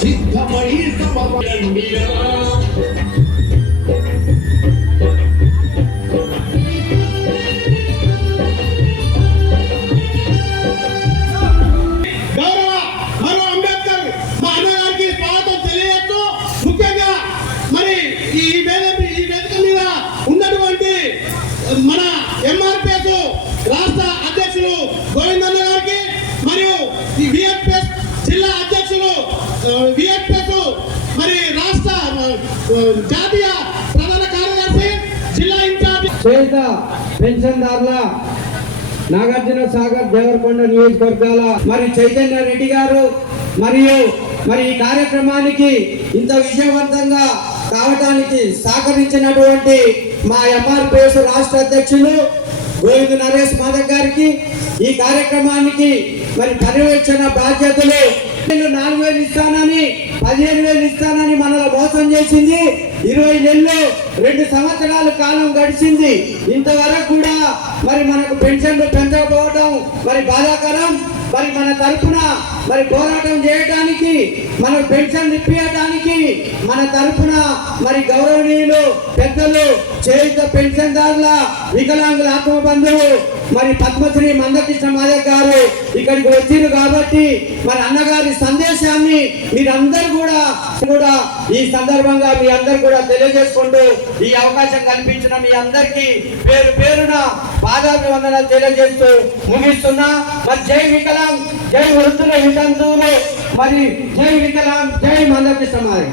సిద్ధమై సమరండిరా మన ఎంఆర్పిఎస్ రాష్ట్ర అధ్యక్షులు గోవిందన్న గారికి మరియు ఈ విఎఫ్ఎస్ జిల్లా అధ్యక్షులు విఎఫ్ఎస్ మరి రాష్ట్ర జాతీయ ప్రధాన కార్యదర్శి జిల్లా ఇన్ఛార్జ్ చేత పెన్షన్దారుల నాగార్జున సాగర్ దేవరకొండ నియోజకవర్గాల మరి చైతన్య రెడ్డి గారు మరియు మరి ఈ కార్యక్రమానికి ఇంత విజయవంతంగా కావడానికి సహకరించినటువంటి మా ఎంఆర్పిఎస్ రాష్ట్ర అధ్యక్షులు గోవింద నరేష్ మాధవ్ గారికి ఈ కార్యక్రమానికి మరి పర్యవేక్షణ బాధ్యతలు 4,000 ఇస్తానని 15,000 ఇస్తానని మనలో మోసం చేసింది. 20 నెలలు 2 సంవత్సరాల కాలం గడిచింది. ఇంతవరకు కూడా మరి మనకు పెన్షన్లు పెంచకపోవడం మరి బాధాకరం. మరి మన తరఫున మరి పోరాటం చేయడానికి మన పెన్షన్ ఇప్పించడానికి మన తరఫున మరి గౌరవనీయులు పెద్దలు చేయుత పెన్షన్దారుల వికలాంగుల ఆత్మబంధువు మరి పద్మశ్రీ మందకృష్ణ మాధవ్ గారు ఇక్కడికి వచ్చిండ్రు కాబట్టి మరి అన్నగారి సందేశాన్ని మీరందరూ కూడా ఈ సందర్భంగా మీ అందరు కూడా తెలియజేసుకుంటూ ఈ అవకాశం కల్పించిన మీ అందరికీ పేరు పేరున పాదాభివందనాలు తెలియజేస్తూ ముగిస్తున్నా. మరి జై వికలాంగ్, జై వృద్ధుల వితంతువులు, మరి జై వికలాంగ్, జై మందకృష్ణ మాధవ్.